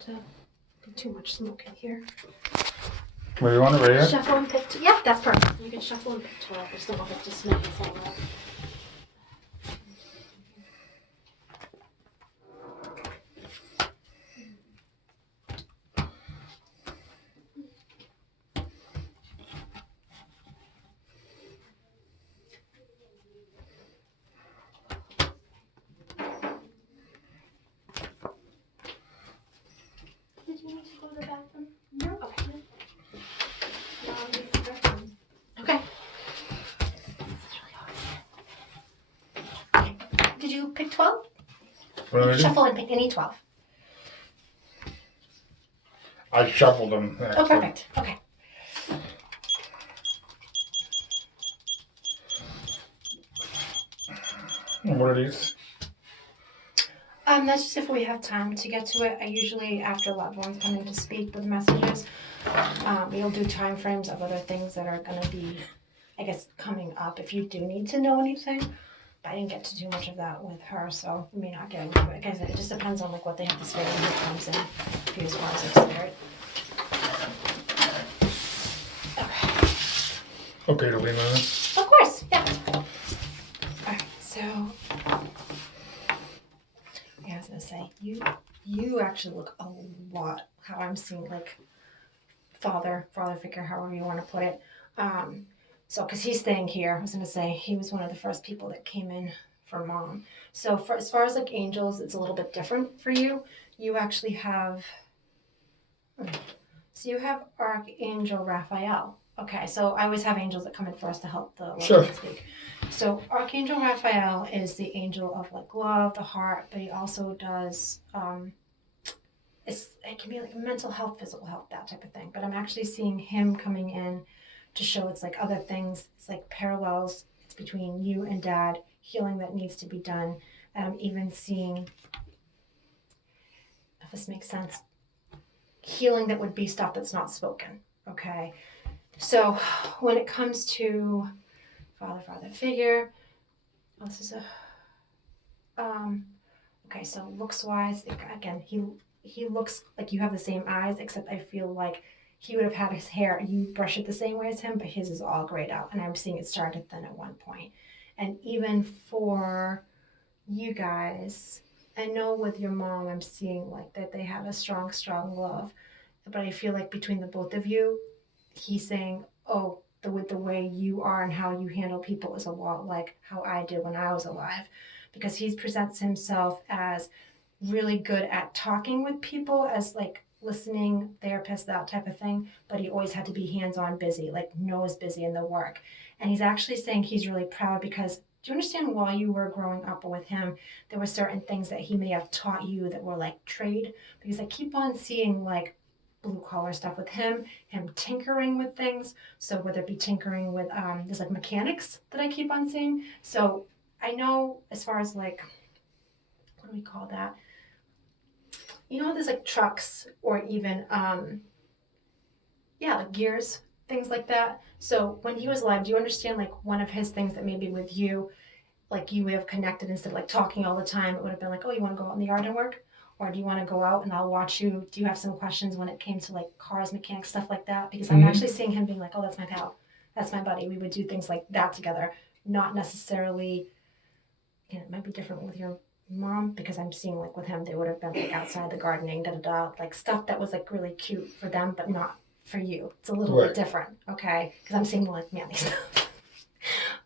to be too much smoke in here. Where you want it, right here? Shuffle and pick. Yeah, that's perfect. You can shuffle and pick 12. I just don't want it to smell this all up. Did you need to go to the bathroom? No. Okay. Okay. Did you pick 12? Shuffle and pick any 12. I shuffled them. Actually. Oh, perfect. Okay. What are these? That's just if we have time to get to it. I usually, after loved ones come in to speak with messages, we'll do time frames of other things that are going to be, I guess, coming up if you do need to know anything. But I didn't get to do much of that with her, so we may not get into it. Because it just depends on like what they have to say when it comes in, a few as far as like spirit. Okay to leave on this? Of course, yeah. Alright, so yeah, I was gonna say, you actually look a lot how I'm seeing like father figure, however you want to put it. So because he's staying here, I was gonna say he was one of the first people that came in for mom. So for as far as like angels, it's a little bit different for you. You actually have so you have Archangel Raphael. Okay, so I always have angels that come in first to help the Lord speak. So Archangel Raphael is the angel of like love, the heart, but he also does it can be like mental health, physical health, that type of thing. But I'm actually seeing him coming in to show it's like other things. It's like parallels. It's between you and dad, healing that needs to be done. And I'm even seeing, if this makes sense, healing that would be stuff that's not spoken. Okay. So when it comes to father figure, this is a okay, so looks wise, again, he looks like you have the same eyes, except I feel like he would have had his hair, you brush it the same way as him, but his is all grayed out, and I'm seeing it started thin at one point. And even for you guys, I know with your mom, I'm seeing like that they have a strong love, but I feel like between the both of you, he's saying, oh, with the way you are and how you handle people is a lot like how I did when I was alive, because he presents himself as really good at talking with people, as like listening therapist, that type of thing, but he always had to be hands-on busy, like nose busy in the work. And he's actually saying he's really proud because do you understand while you were growing up with him, there were certain things that he may have taught you that were like trade? Because I keep on seeing like blue collar stuff with him tinkering with things. So whether it be tinkering with there's like mechanics that I keep on seeing. So I know as far as like, what do we call that? You know, there's like trucks or even like gears, things like that. So when he was alive, do you understand like one of his things that maybe with you, like you would have connected instead of like talking all the time, it would have been like, oh, you want to go out in the yard and work? Or do you want to go out and I'll watch you? Do you have some questions when it came to like cars, mechanics, stuff like that? Because I'm actually seeing him being like, oh, that's my pal. That's my buddy. We would do things like that together. Not necessarily, it might be different with your mom because I'm seeing like with him, they would have been like outside the gardening, like stuff that was like really cute for them, but not for you. It's a little bit different, okay? Because I'm seeing more like manly stuff.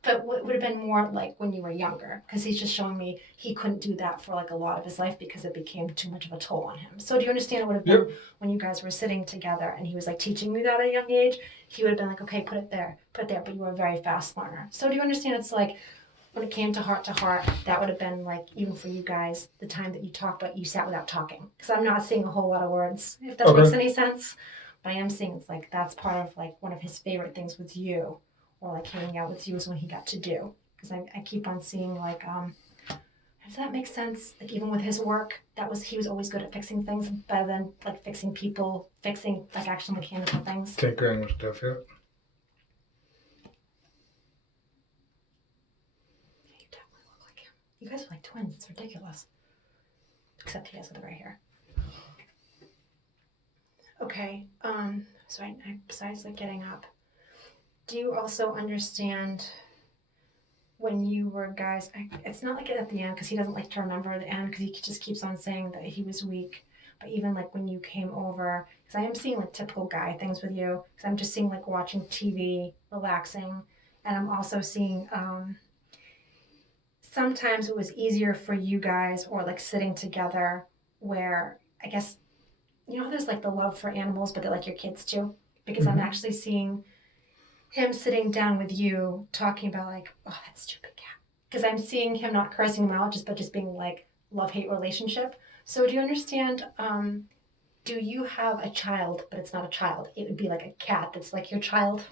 But what would have been more like when you were younger, because he's just showing me he couldn't do that for like a lot of his life because it became too much of a toll on him. So do you understand it would have been when you guys were sitting together and he was like teaching you that at a young age, he would have been like, okay, put it there, but you were a very fast learner. So do you understand it's like when it came to heart, that would have been like, even for you guys, the time that you talked, but you sat without talking. Because I'm not seeing a whole lot of words, if that makes any sense. But I am seeing it's like that's part of like one of his favorite things with you, or like hanging out with you is when he got to do. Because I keep on seeing like, does that make sense? Like even with his work, he was always good at fixing things better than like fixing people, fixing like actual mechanical things. Tinkering with stuff, yeah. You definitely look like him. You guys are like twins. It's ridiculous. Except he has the gray hair. Okay. So besides like getting up, do you also understand when you were guys? It's not like at the end because he doesn't like to remember the end because he just keeps on saying that he was weak. But even like when you came over, because I am seeing like typical guy things with you. Because I'm just seeing like watching TV, relaxing, and I'm also seeing sometimes it was easier for you guys or like sitting together where I guess you know there's like the love for animals, but they're like your kids too. Because I'm Mhm. actually seeing him sitting down with you talking about like, oh, that stupid cat. Because I'm seeing him not cursing him out, but just being like love hate relationship. So do you understand? Do you have a child, but it's not a child? It would be like a cat that's like your child.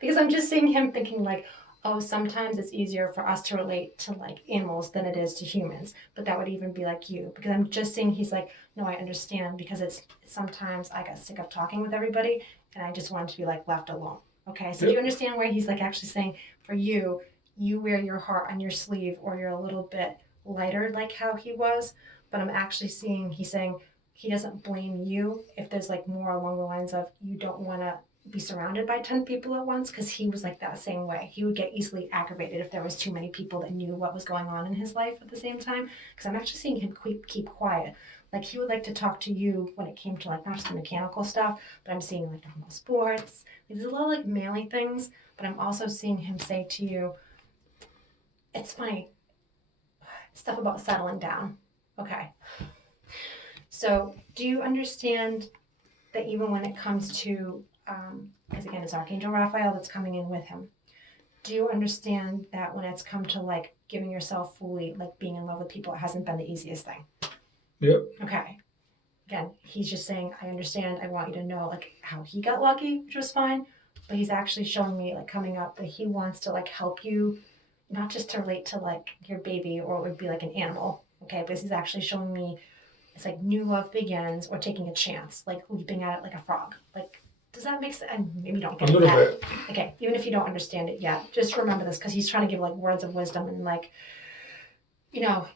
Because I'm just seeing him thinking like, oh, sometimes it's easier for us to relate to like animals than it is to humans. But that would even be like you. Because I'm just seeing he's like, no, I understand because it's sometimes I got sick of talking with everybody and I just wanted to be like left alone. Okay, so do you Yep. understand where he's like actually saying for you, you wear your heart on your sleeve or you're a little bit lighter like how he was, but I'm actually seeing he's saying he doesn't blame you if there's like more along the lines of you don't want to be surrounded by 10 people at once because he was like that same way. He would get easily aggravated if there was too many people that knew what was going on in his life at the same time because I'm actually seeing him keep quiet. Like he would like to talk to you when it came to like not just the mechanical stuff, but I'm seeing like normal sports. There's a lot of like manly things, but I'm also seeing him say to you, it's funny, stuff about settling down. Okay. So do you understand that even when it comes to, because again, it's Archangel Raphael that's coming in with him. Do you understand that when it's come to like giving yourself fully, like being in love with people, it hasn't been the easiest thing? Yep. Okay. Again, he's just saying, I understand. I want you to know like how he got lucky, which was fine. But he's actually showing me like coming up that he wants to like help you, not just to relate to like your baby or it would be like an animal. Okay. But he's actually showing me it's like new love begins or taking a chance, like leaping at it like a frog. Like, does that make sense? And maybe you don't A get it little yet. bit. Okay, even if you don't understand it yet, just remember this because he's trying to give like words of wisdom and like, you know,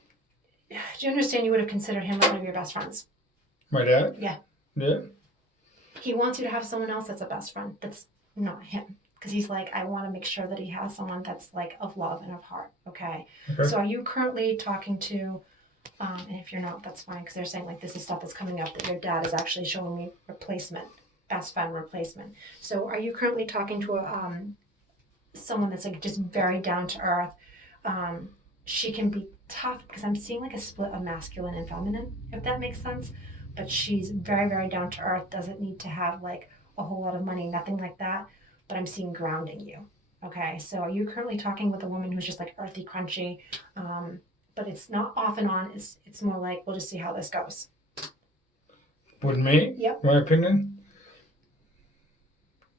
do you understand you would have considered him like one of your best friends? My dad? Yeah. Yeah. He wants you to have someone else that's a best friend that's not him. Because he's like, I want to make sure that he has someone that's like of love and of heart. Okay. Okay. So are you currently talking to and if you're not, that's fine because they're saying like this is stuff that's coming up that your dad is actually showing me replacement, best friend replacement. So are you currently talking to someone that's like just very down to earth? She can be tough because I'm seeing like a split of masculine and feminine, if that makes sense. But she's very, very down to earth, doesn't need to have like a whole lot of money, nothing like that. But I'm seeing grounding you. Okay, so are you currently talking with a woman who's just like earthy, crunchy, but it's not off and on. It's more like we'll just see how this goes. With me? Yep. My opinion?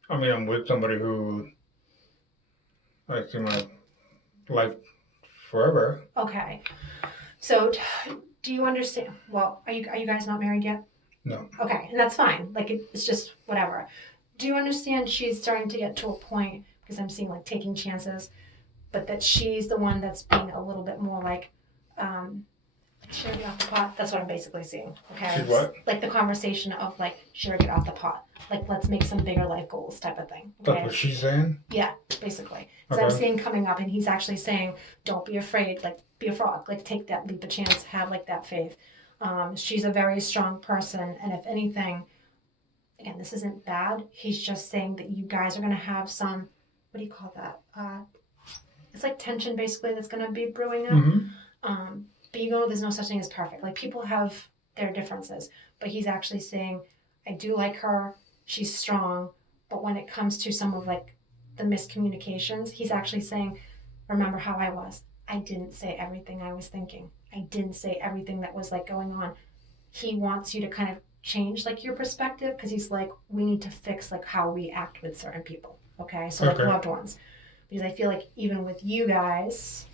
I mean, I'm with somebody who I see my life forever. Okay. So do you understand? Well, are you guys not married yet? No. Okay, and that's fine. Like it's just whatever. Do you understand? She's starting to get to a point because I'm seeing like taking chances, but that she's the one that's being a little bit more like. Should I get off the pot? That's what I'm basically seeing. Okay. She's what? Like the conversation of like, should I get off the pot? Like, let's make some bigger life goals type of thing. Okay. That's what she's saying? Yeah, basically. So Okay. I'm seeing coming up, and he's actually saying, don't be afraid. Like, be a frog. Like, take that leap of chance. Have like that faith. She's a very strong person, and if anything, again, this isn't bad. He's just saying that you guys are gonna have some. What do you call that? It's like tension basically that's gonna be brewing up. Mm-hmm. But you know, there's no such thing as perfect. Like people have their differences, but he's actually saying, I do like her. She's strong, but when it comes to some of like the miscommunications, he's actually saying, remember how I was. I didn't say everything I was thinking. I didn't say everything that was like going on. He wants you to kind of change like your perspective because he's like, we need to fix like how we act with certain people. Okay, so like Okay. loved ones, because I feel like even with you guys,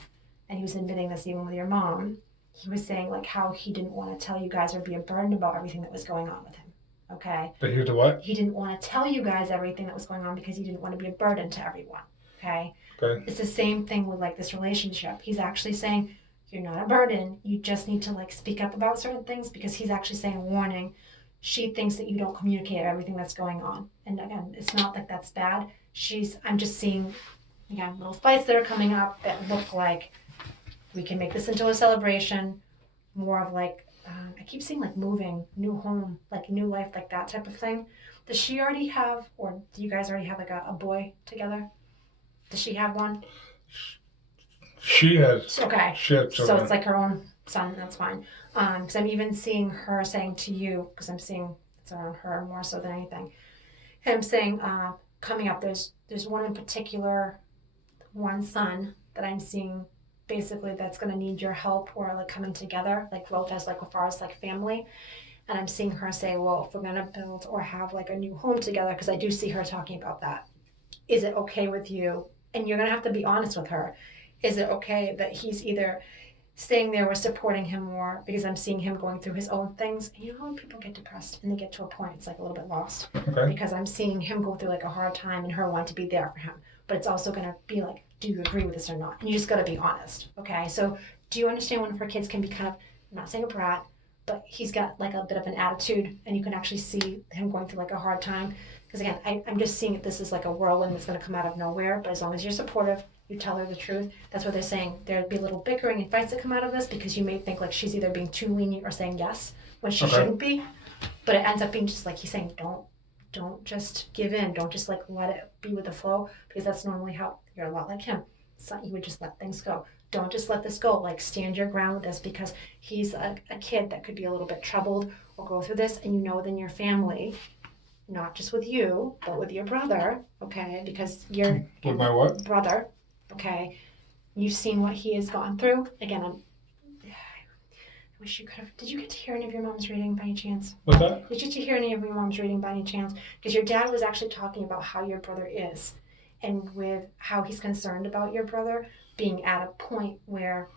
and he was admitting this even with your mom, he was saying like how he didn't want to tell you guys or be a burden about everything that was going on with him. Okay. But here's the what? He didn't want to tell you guys everything that was going on because he didn't want to be a burden to everyone. Okay. Okay. It's the same thing with like this relationship. He's actually saying you're not a burden. You just need to like speak up about certain things because he's actually saying warning. she thinks that you don't communicate everything that's going on. And again, it's not like that's bad. I'm just seeing, again, little fights that are coming up that look like we can make this into a celebration, more of like, I keep seeing like moving, new home, like new life, like that type of thing. Does she already have, or do you guys already have like a boy together? Does she have one? She has. Okay. She has So children. it's like her own son, that's fine. Because I'm even seeing her saying to you, because I'm seeing it's around her more so than anything. Him saying, coming up, there's one in particular, one son that I'm seeing basically that's gonna need your help or like coming together, like both as like as far as like family. And I'm seeing her say, well, if we're gonna build or have like a new home together, because I do see her talking about that. Is it okay with you? And you're gonna have to be honest with her. Is it okay that he's either staying there or supporting him more, because I'm seeing him going through his own things. And you know when people get depressed and they get to a point, it's like a little bit lost. Okay. Because I'm seeing him go through like a hard time and her want to be there for him. But it's also gonna be like, do you agree with this or not? And you just gotta be honest. Okay. So do you understand one of her kids can be kind of, I'm not saying a brat, but he's got like a bit of an attitude and you can actually see him going through like a hard time. Because again, I'm just seeing it, this is like a whirlwind that's gonna come out of nowhere, but as long as you're supportive, you tell her the truth. That's what they're saying. There'd be a little bickering and fights that come out of this because you may think like she's either being too lenient or saying yes when she Okay. shouldn't be. But it ends up being just like he's saying, don't just give in. Don't just like let it be with the flow, because that's normally how you're a lot like him. So you would just let things go. Don't just let this go. Like stand your ground with this, because he's a kid that could be a little bit troubled or go through this, and you know within your family, not just with you, but with your brother, okay? Because you're With my what? brother, okay? You've seen what he has gone through. Again, I wish you could have. Did you get to hear any of your mom's reading by any chance? What's that? Did you get to hear any of your mom's reading by any chance? Because your dad was actually talking about how your brother is, and with how he's concerned about your brother being at a point where,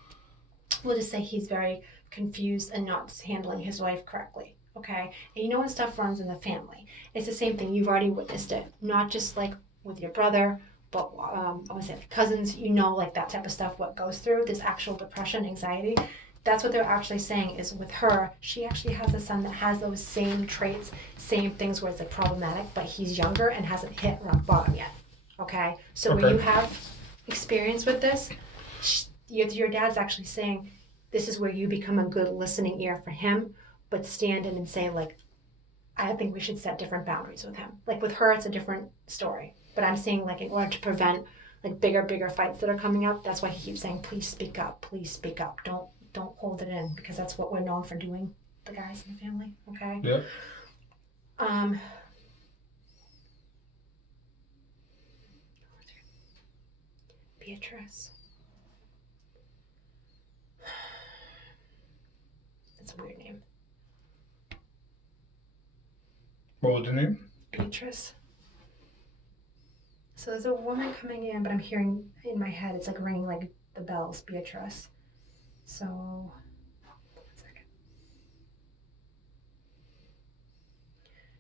we'll just say he's very confused and not handling his wife correctly. Okay, and you know when stuff runs in the family, it's the same thing. You've already witnessed it, not just like with your brother, but I would say like cousins. You know, like that type of stuff. What goes through this actual depression, anxiety. That's what they're actually saying is with her. She actually has a son that has those same traits, same things where it's like problematic, but he's younger and hasn't hit rock bottom yet. Okay, so where Okay. you have experience with this, your dad's actually saying this is where you become a good listening ear for him, but stand in and say like, I think we should set different boundaries with him. Like with her, it's a different story. But I'm saying like in order to prevent like bigger fights that are coming up, that's why he keeps saying, please speak up, please speak up. Don't hold it in, because that's what we're known for doing, the guys in the family. Okay. Yeah. Beatrice. It's a weird name. What was the name? Beatrice. So there's a woman coming in, but I'm hearing in my head, it's like ringing like the bells, Beatrice. So, 1 second.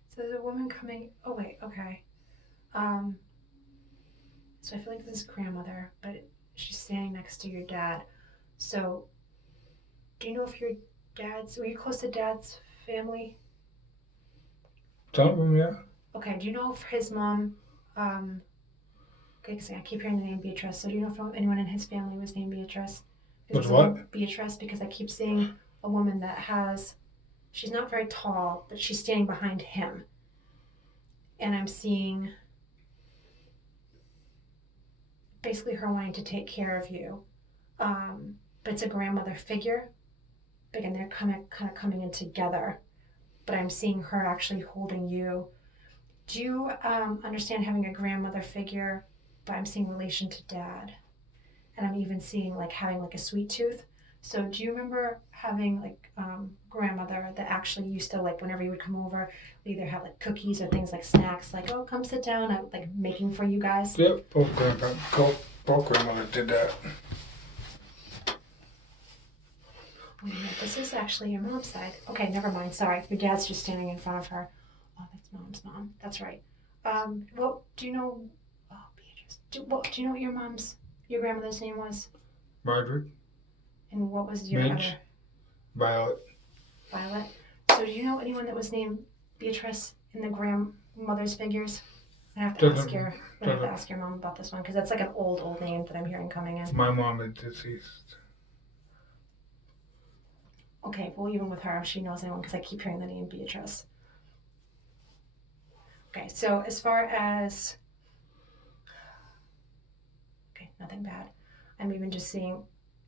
So there's a woman coming, oh wait, okay. So I feel like this is grandmother, but she's standing next to your dad. So, do you know if were you close to dad's family? Some of them, yeah. Okay, do you know if his mom, okay, 'cause I keep hearing the name Beatrice, so do you know if anyone in his family was named Beatrice? Was what? Beatrice, because I keep seeing a woman that she's not very tall, but she's standing behind him. And I'm seeing basically her wanting to take care of you. But it's a grandmother figure. Again, they're kind of coming in together. But I'm seeing her actually holding you. Do you understand having a grandmother figure? But I'm seeing relation to dad. And I'm even seeing like having like a sweet tooth. So do you remember having like grandmother that actually used to like whenever you would come over, either have like cookies or things like snacks, like, oh, come sit down, like making for you guys? Yep. Both grandmothers did that. Wait a minute, this is actually your mom's side. Okay, never mind. Sorry, your dad's just standing in front of her. Oh, that's mom's mom. That's right. Well, do you know? Oh, Beatrice. Do you know what your grandmother's name was? Margaret. And what was your Midge. other? Violet. Violet. So do you know anyone that was named Beatrice in the grandmother's figures? I have to ask Doesn't, your I have to ask your mom about this one because that's like an old name that I'm hearing coming in. my mom is deceased. Okay, well even with her, if she knows anyone, because I keep hearing the name Beatrice. Okay, so as far as okay, nothing bad. I'm even just seeing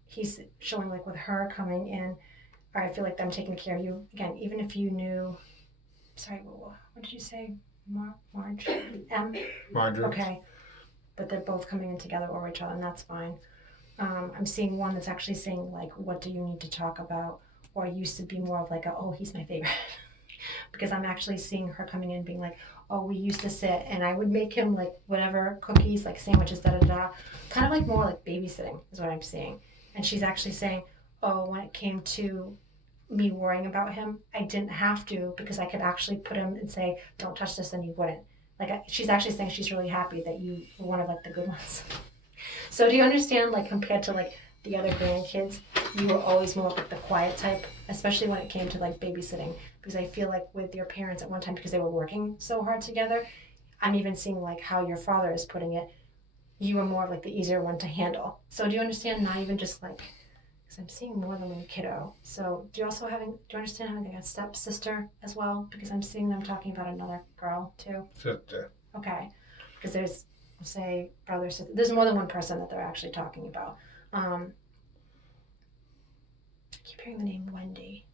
he's showing like with her coming in. Or I feel like I'm taking care of you again, even if you knew. Sorry, what did you say? Marge, M. Margaret. Okay, but they're both coming in together over each other, and that's fine. I'm seeing one that's actually saying like, "What do you need to talk about?" Or it used to be more of like, "Oh, he's my favorite," because I'm actually seeing her coming in being like, "Oh, we used to sit, and I would make him like whatever cookies, like sandwiches, da da da," kind of like more like babysitting is what I'm seeing. And she's actually saying, "Oh, when it came to me worrying about him, I didn't have to because I could actually put him and say, don't touch this, and you wouldn't." Like she's actually saying she's really happy that you were one of like the good ones. So do you understand, like compared to like the other grandkids, you were always more like the quiet type, especially when it came to like babysitting. Because I feel like with your parents at one time, because they were working so hard together, I'm even seeing like how your father is putting it. You were more of like the easier one to handle. So do you understand? Not even just like because I'm seeing more than one kiddo. So do you also do you understand having like a stepsister as well? Because I'm seeing them talking about another girl too. Sister. Okay, because there's say brother, sister. There's more than one person that they're actually talking about. I keep hearing the name Wendy.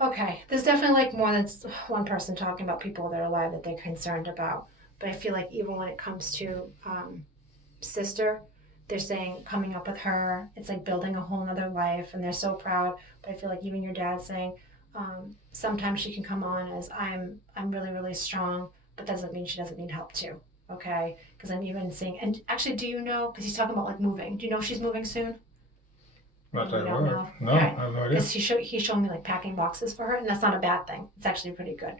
Okay, there's definitely like more than one person talking about people that are alive that they're concerned about. But I feel like even when it comes to sister, they're saying coming up with her, it's like building a whole nother life, and they're so proud. But I feel like even your dad's saying sometimes she can come on as I'm really really strong, but that doesn't mean she doesn't need help too. Okay, because I'm even seeing and actually, do you know? Because he's talking about like moving. Do you know she's moving soon? Not You that don't word. know. No, Okay, I have no idea. because he's showing me like packing boxes for her, and that's not a bad thing. It's actually pretty good.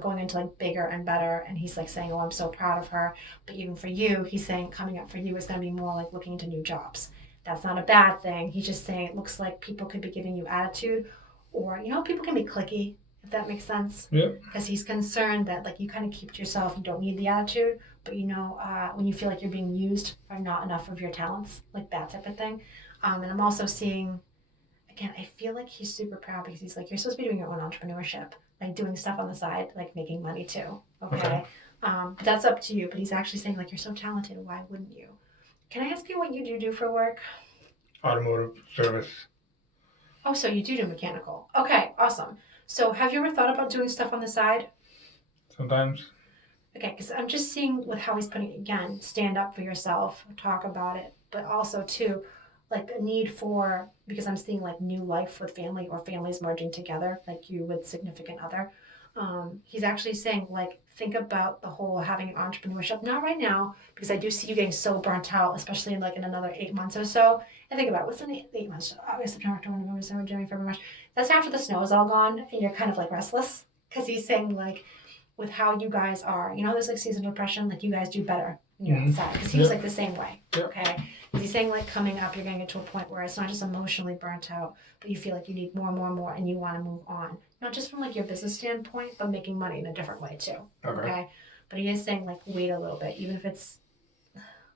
Going into like bigger and better, and he's like saying, "Oh, I'm so proud of her." But even for you, he's saying coming up for you is going to be more like looking into new jobs. That's not a bad thing. He's just saying it looks like people could be giving you attitude, or people can be clicky if that makes sense. Yep. Because he's concerned that like you kind of keep to yourself, you don't need the attitude, but when you feel like you're being used or not enough of your talents, like that type of thing. And I'm also seeing again, I feel like he's super proud because he's like, you're supposed to be doing your own entrepreneurship, like doing stuff on the side, like making money too. Okay. But that's up to you. But he's actually saying, like, you're so talented. Why wouldn't you? Can I ask you what you do for work? Automotive service. Oh, so you do mechanical. Okay, awesome. So have you ever thought about doing stuff on the side? Sometimes. Okay, because I'm just seeing with how he's putting it again, stand up for yourself, talk about it, but also too, like a need for because I'm seeing like new life with family or families merging together, like you with significant other. He's actually saying like think about the whole having entrepreneurship. Not right now because I do see you getting so burnt out, especially in like in another 8 months or so. And think about it, what's in 8 months? August, September, October, November, December, January, February, March. That's after the snow is all gone and you're kind of like restless because he's saying like with how you guys are. There's like seasonal depression, like you guys do better when you're outside. Because he was like the same way. Yep. Okay. Because he's saying like coming up, you're going to get to a point where it's not just emotionally burnt out, but you feel like you need more and more and more and you want to move on. Not just from like your business standpoint, but making money in a different way too. Okay. But he is saying like wait a little bit, even if it's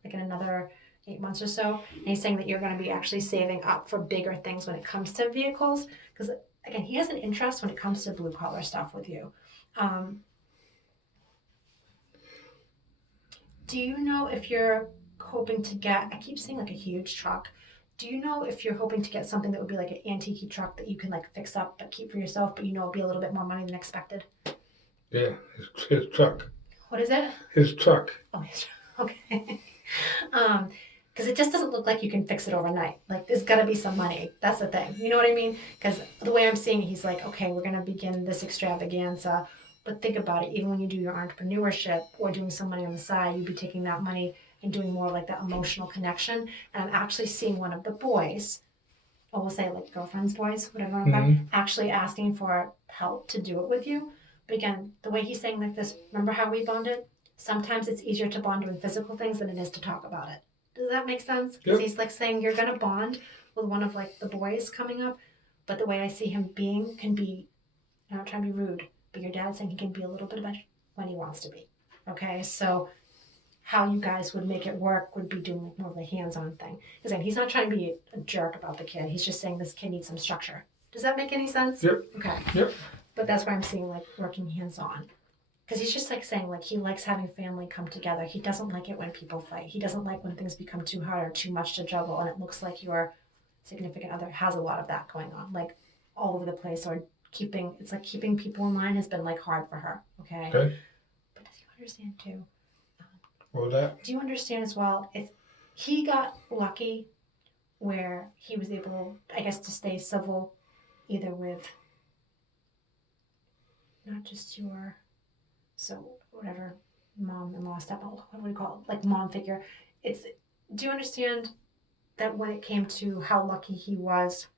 like in another 8 months or so. And he's saying that you're going to be actually saving up for bigger things when it comes to vehicles. Because again, he has an interest when it comes to blue collar stuff with you. Do you know if you're hoping to get, I keep saying like a huge truck. Do you know if you're hoping to get something that would be like an antique truck that you can like fix up but keep for yourself, but it'll be a little bit more money than expected? Yeah, his truck. What is it? His truck. Oh, his truck. Okay. Because it just doesn't look like you can fix it overnight. Like there's got to be some money. That's the thing. You know what I mean? Because the way I'm seeing it, he's like, okay, we're going to begin this extravaganza. But think about it, even when you do your entrepreneurship or doing some money on the side, you'd be taking that money and doing more like that emotional connection. And I'm actually seeing one of the boys, or we'll say like girlfriend's boys, whatever, actually asking for help to do it with you. But again, the way he's saying like this, remember how we bonded? Sometimes it's easier to bond with physical things than it is to talk about it. Does that make sense? Because he's like saying you're going to bond with one of like the boys coming up. But the way I see him being can be, I'm not trying to be rude, but but your dad's saying he can be a little bit of a when he wants to be. Okay, so how you guys would make it work would be doing more of the hands-on thing. Because again, he's not trying to be a jerk about the kid. He's just saying this kid needs some structure. Does that make any sense? Yep. Okay. Yep. But that's why I'm seeing like working hands-on. Because he's just like saying like he likes having family come together. He doesn't like it when people fight. He doesn't like when things become too hard or too much to juggle, and it looks like your significant other has a lot of that going on, like all over the place, or keeping people in line has been like hard for her. Okay. Okay. But does he understand too? What was that? Do you understand as well if he got lucky where he was able, I guess, to stay civil either with not just your, so whatever, mom-in-law, stepmom, what do we call it? Like mom figure. Do you understand that when it came to how lucky he was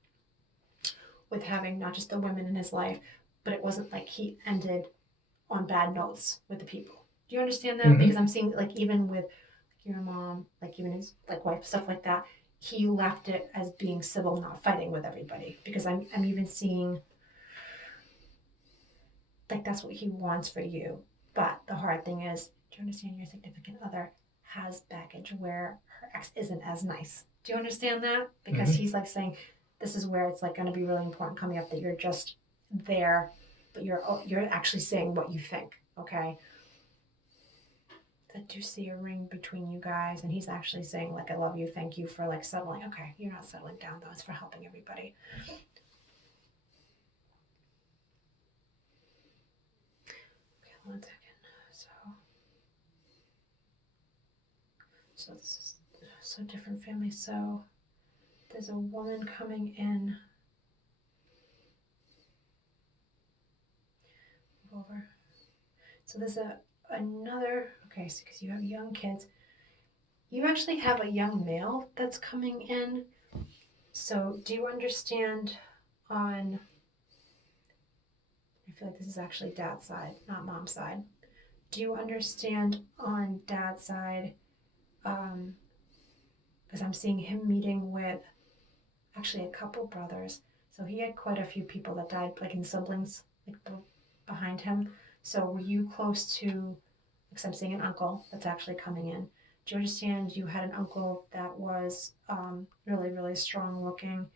with having not just the women in his life, but it wasn't like he ended on bad notes with the people. Do you understand that? Mhm. Because I'm seeing like even with your mom, like even his like wife, stuff like that, he left it as being civil, not fighting with everybody. Because I'm even seeing like that's what he wants for you. But the hard thing is, do you understand your significant other has baggage where her ex isn't as nice? Do you understand that? Because he's like saying this is where it's like going to be really important coming up that you're just there, but you're actually saying what you think. Okay. I do see a ring between you guys, and he's actually saying like I love you, thank you for like settling. Okay, you're not settling down though. It's for helping everybody. Okay, 1 second. So this is so different family. So there's a woman coming in. Move over. So there's another. Okay, so because you have young kids, you actually have a young male that's coming in. So do you understand on, I feel like this is actually dad's side, not mom's side. Do you understand on dad's side, because I'm seeing him meeting with actually a couple brothers. So he had quite a few people that died, like in siblings, like behind him. So were you close to, because I'm seeing an uncle that's actually coming in. Do you understand you had an uncle that was really, really strong looking,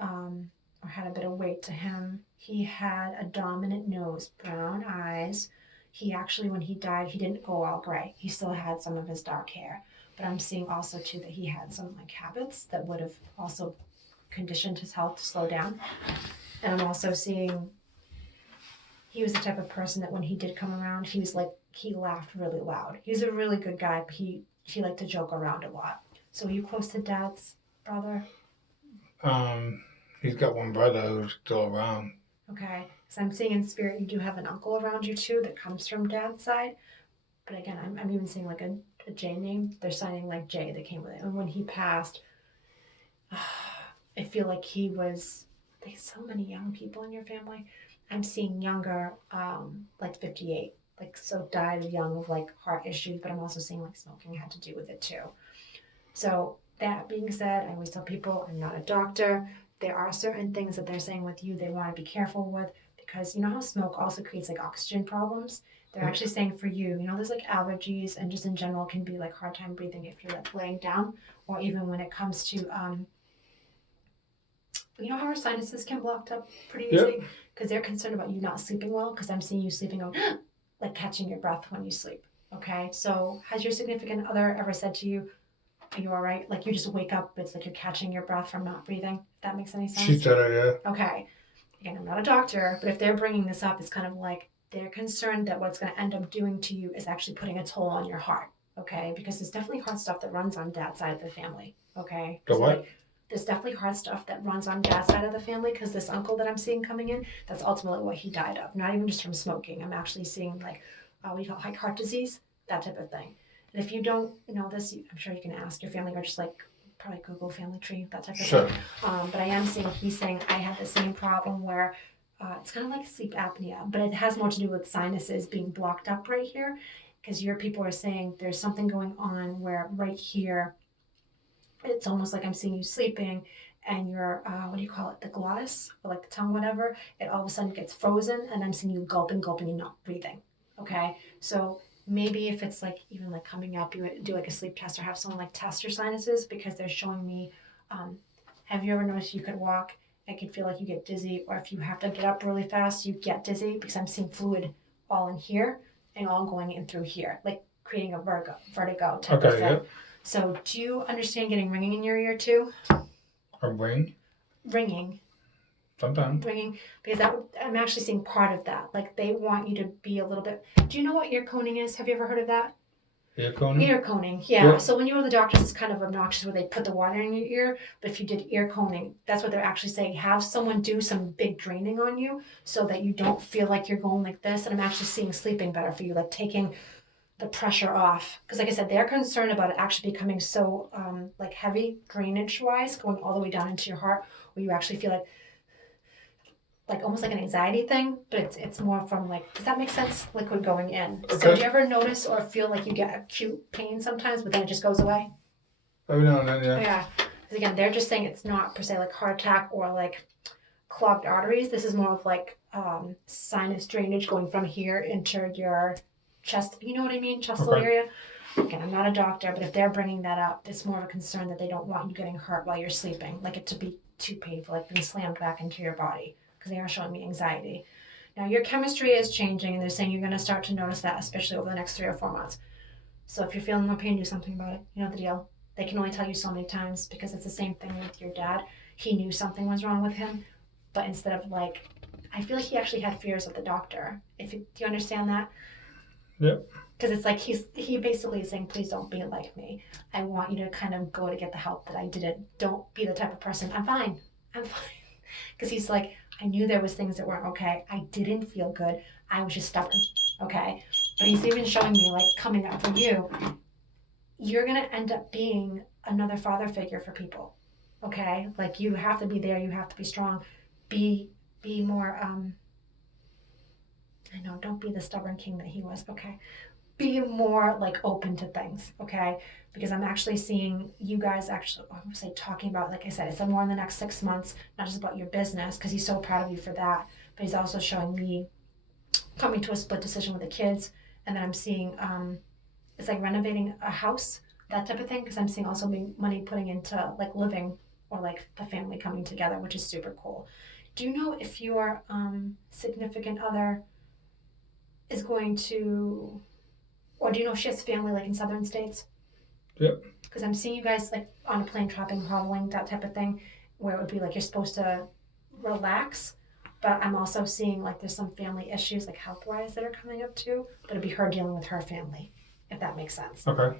or had a bit of weight to him? He had a dominant nose, brown eyes. He actually, when he died, he didn't go all gray. He still had some of his dark hair. But I'm seeing also too that he had some like habits that would have also conditioned his health to slow down. And I'm also seeing he was the type of person that when he did come around, he was like, he laughed really loud. He was a really good guy, but he liked to joke around a lot. So are you close to dad's brother? He's got one brother who's still around. Okay. So I'm seeing in spirit you do have an uncle around you too that comes from dad's side. But again, I'm even seeing like a J name. They're signing like J that came with it. And when he passed, I feel like he was, there's so many young people in your family. I'm seeing younger, like 58, like so died young of like heart issues, but I'm also seeing like smoking had to do with it too. So that being said, I always tell people I'm not a doctor. There are certain things that they're saying with you they want to be careful with because you know how smoke also creates like oxygen problems? They're actually saying for you, you know, there's like allergies and just in general can be like hard time breathing if you're like laying down or even when it comes to you know how our sinuses can block up pretty easily because they're concerned about you not sleeping well because I'm seeing you sleeping on like catching your breath when you sleep. Okay, so has your significant other ever said to you, are you all right? Like you just wake up, it's like you're catching your breath from not breathing, if that makes any sense? She said it, yeah. Okay, again, I'm not a doctor, but if they're bringing this up, it's kind of like they're concerned that what's going to end up doing to you is actually putting a toll on your heart. Okay, because there's definitely hard stuff that runs on dad's side of the family. Okay, The what? Like, there's definitely hard stuff that runs on dad's side of the family because this uncle that I'm seeing coming in, that's ultimately what he died of. Not even just from smoking. I'm actually seeing like, what do you call it, like heart disease, that type of thing. And if you don't know this, I'm sure you can ask your family or just like probably Google family tree, that type of Sure. thing. But I am seeing, he's saying I have the same problem where it's kind of like sleep apnea, but it has more to do with sinuses being blocked up right here because your people are saying there's something going on where right here, it's almost like I'm seeing you sleeping and your what do you call it, the glottis or like the tongue, whatever, it all of a sudden gets frozen, and I'm seeing you gulping and not breathing. Okay, so maybe if it's like even like coming up, you would do like a sleep test or have someone like test your sinuses because they're showing me. Have you ever noticed you could walk? It could feel like you get dizzy, or if you have to get up really fast, you get dizzy because I'm seeing fluid all in here and all going in through here, like creating a vertigo type of Okay, thing. yeah. So, do you understand getting ringing in your ear too? A ring? Ringing, Sometimes. ringing, because I'm actually seeing part of that. Like they want you to be a little bit. Do you know what ear coning is? Have you ever heard of that? Ear coning? Ear coning, yeah. Yeah. So when you go to the doctors, it's kind of obnoxious where they put the water in your ear. But if you did ear coning, that's what they're actually saying. Have someone do some big draining on you so that you don't feel like you're going like this. And I'm actually seeing sleeping better for you, like taking the pressure off. Because like I said, they're concerned about it actually becoming so like heavy drainage wise, going all the way down into your heart, where you actually feel like almost like an anxiety thing, but it's more from like, does that make sense? Liquid going in. So Okay. do you ever notice or feel like you get acute pain sometimes, but then it just goes away? Every now and then, yeah. Yeah. Because again, they're just saying it's not per se like heart attack or like clogged arteries. This is more of like sinus drainage going from here into your chest. You know what I mean? Chestal Okay. area. Again, I'm not a doctor, but if they're bringing that up, it's more of a concern that they don't want you getting hurt while you're sleeping, like it to be too painful, like being slammed back into your body, because they are showing me anxiety. Now, your chemistry is changing, and they're saying you're going to start to notice that, especially over the next 3 or 4 months. So if you're feeling more pain, do something about it. You know the deal. They can only tell you so many times because it's the same thing with your dad. He knew something was wrong with him, but instead of like, I feel like he actually had fears of the doctor. Do you understand that? Yep. Because it's like he basically is saying, please don't be like me. I want you to kind of go to get the help that I didn't. Don't be the type of person. I'm fine. I'm fine. Because he's like, I knew there was things that weren't okay. I didn't feel good. I was just stubborn. Okay. But he's even showing me like coming up for you. You're gonna end up being another father figure for people. Okay. Like you have to be there. You have to be strong. Be more. I know. Don't be the stubborn king that he was. Okay, be more like open to things, okay? Because I'm actually seeing you guys actually, I would say talking about, like I said, it's more in the next 6 months, not just about your business, because he's so proud of you for that, but he's also showing me coming to a split decision with the kids, and then I'm seeing it's like renovating a house, that type of thing, because I'm seeing also being money putting into like living or like the family coming together, which is super cool. Do you know if your significant other is going to, or do you know if she has family like in southern states? Yep. Because I'm seeing you guys like on a plane traveling, traveling, that type of thing, where it would be like you're supposed to relax. But I'm also seeing like there's some family issues, like health wise, that are coming up too. But it'd be her dealing with her family, if that makes sense. Okay.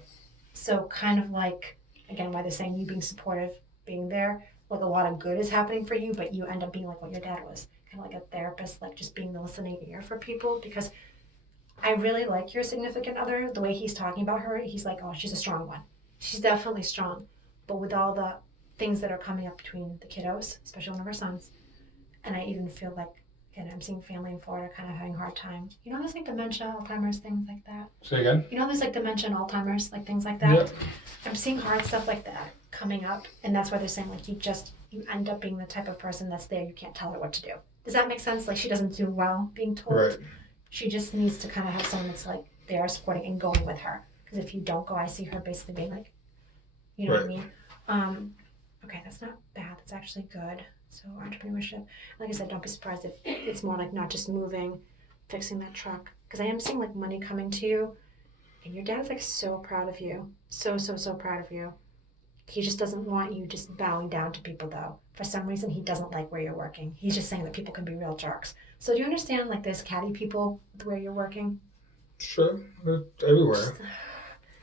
So kind of like, again, why they're saying you being supportive, being there, like a lot of good is happening for you, but you end up being like what your dad was, kind of like a therapist, like just being the listening ear for people. Because I really like your significant other. The way he's talking about her, he's like, oh, she's a strong one. She's definitely strong. But with all the things that are coming up between the kiddos, especially one of her sons, and I even feel like, again, I'm seeing family in Florida kind of having a hard time. You know, there's like dementia, Alzheimer's, things like that. Say again? You know, there's like dementia and Alzheimer's, like things like that. Yep. I'm seeing hard stuff like that coming up. And that's why they're saying, like, you end up being the type of person that's there. You can't tell her what to do. Does that make sense? Like, she doesn't do well being told. Right. She just needs to kind of have someone that's like there supporting and going with her. Because if you don't go, I see her basically being like, you know what I mean? Okay, that's not bad. That's actually good. So entrepreneurship. Like I said, don't be surprised if it's more like not just moving, fixing that truck. Because I am seeing like money coming to you, and your dad's like so proud of you, so proud of you. He just doesn't want you just bowing down to people though. For some reason, he doesn't like where you're working. He's just saying that people can be real jerks. So do you understand like there's catty people where you're working? Sure. They're everywhere.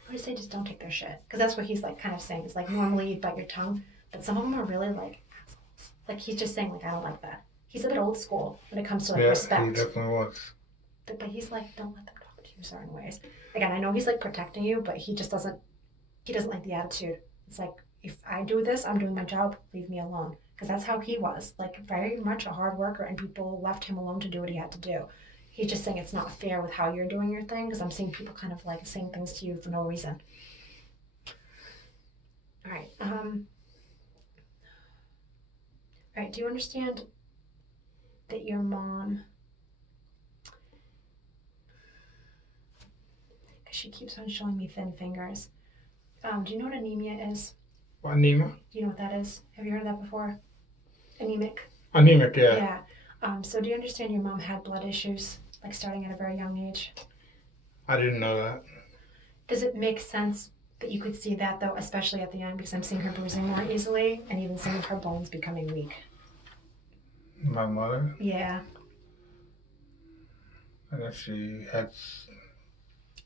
I would say just don't take their shit. Because that's what he's like kind of saying. It's like normally you bite your tongue, but some of them are really like assholes. Like he's just saying like I don't like that. He's a bit old school when it comes to like Yeah, respect. he definitely was. But he's like, don't let them talk to you certain ways. Again, I know he's like protecting you, but he just doesn't like the attitude. It's like, if I do this, I'm doing my job, leave me alone. Because that's how he was, like very much a hard worker, and people left him alone to do what he had to do. He's just saying it's not fair with how you're doing your thing, because I'm seeing people kind of like saying things to you for no reason. All right. right, do you understand that your mom, because she keeps on showing me thin fingers, do you know what anemia is? Anemia? Do you know what that is? Have you heard of that before? Anemic? Anemic, yeah. Yeah. So do you understand your mom had blood issues, like starting at a very young age? I didn't know that. Does it make sense that you could see that, though, especially at the end, because I'm seeing her bruising more easily and even seeing her bones becoming weak? My mother, Yeah. and then she had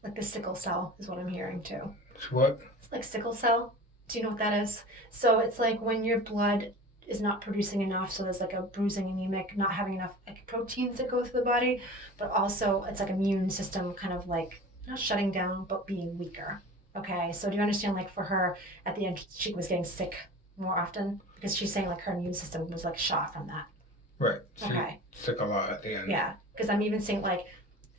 Like the sickle cell is what I'm hearing, too. what? It's like sickle cell. Do you know what that is? So it's like when your blood is not producing enough, so there's like a bruising anemic, not having enough like proteins that go through the body, but also it's like immune system kind of like not shutting down but being weaker. Okay, so do you understand, like for her at the end she was getting sick more often because she's saying like her immune system was like shot from that. Right. She Okay. took a lot at the end. Yeah, because I'm even seeing like,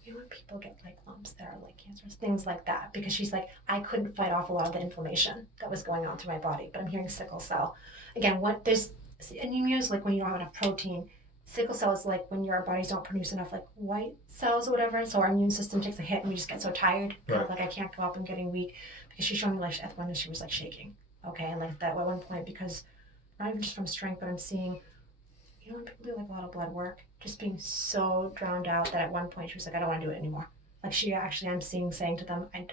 you know, when people get like lumps that are like cancerous, things like that, because she's like, I couldn't fight off a lot of the inflammation that was going on through my body, but I'm hearing sickle cell. Again, what there's anemia is like when you don't have enough protein. Sickle cell is like when your bodies don't produce enough like white cells or whatever, so our immune system takes a hit and we just get so tired, kind of Right. like I can't go up and getting weak. Because she's showing me like at the end she was like shaking, okay, and like that at one point because not even just from strength, but I'm seeing, you know, when people do like a lot of blood work, just being so drowned out that at one point she was like, I don't want to do it anymore. Like she actually, I'm seeing saying to them, I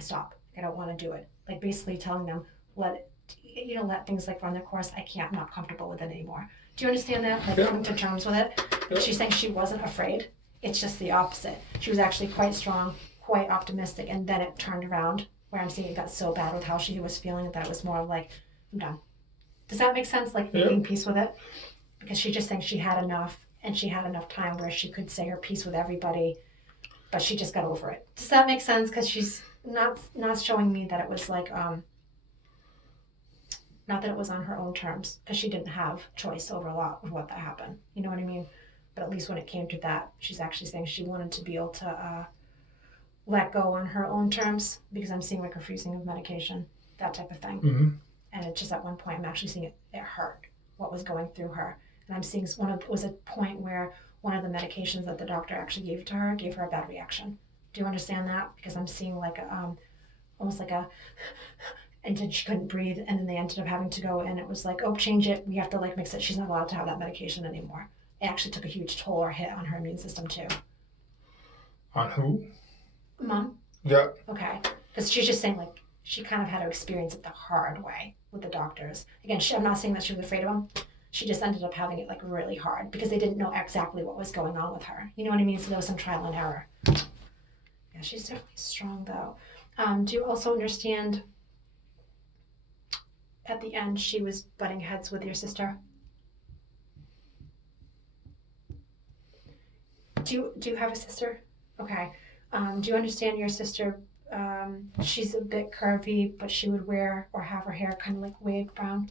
stop. I don't want to do it. Like basically telling them, let things like run their course. I can't, I'm not comfortable with it anymore. Do you understand that? Like Yeah. coming to terms with it. Yeah. She's saying she wasn't afraid. It's just the opposite. She was actually quite strong, quite optimistic, and then it turned around where I'm seeing it got so bad with how she was feeling that it was more like, I'm done. Does that make sense? Like Yeah. making peace with it? Because she just thinks she had enough and she had enough time where she could say her piece with everybody, but she just got over it. Does that make sense? Because she's not showing me that it was like not that it was on her own terms, because she didn't have choice over a lot of what that happened. You know what I mean? But at least when it came to that, she's actually saying she wanted to be able to let go on her own terms, because I'm seeing like refusing of medication, that type of thing. Mm-hmm. And it just at one point I'm actually seeing it hurt what was going through her. And I'm seeing was a point where one of the medications that the doctor actually gave to her gave her a bad reaction. Do you understand that? Because I'm seeing like almost like a, and then she couldn't breathe, and then they ended up having to go, and it was like, oh, change it. We have to like mix it. She's not allowed to have that medication anymore. It actually took a huge toll or hit on her immune system too. On who? Mom? Yeah. Okay. Because she's just saying like she kind of had to experience it the hard way with the doctors. Again, I'm not saying that she was afraid of them. She just ended up having it like really hard because they didn't know exactly what was going on with her. You know what I mean? So there was some trial and error. Yeah, she's definitely strong though. Do you also understand at the end she was butting heads with your sister? Do you have a sister? Okay. Do you understand your sister? She's a bit curvy, but she would wear or have her hair kind of like wig brown.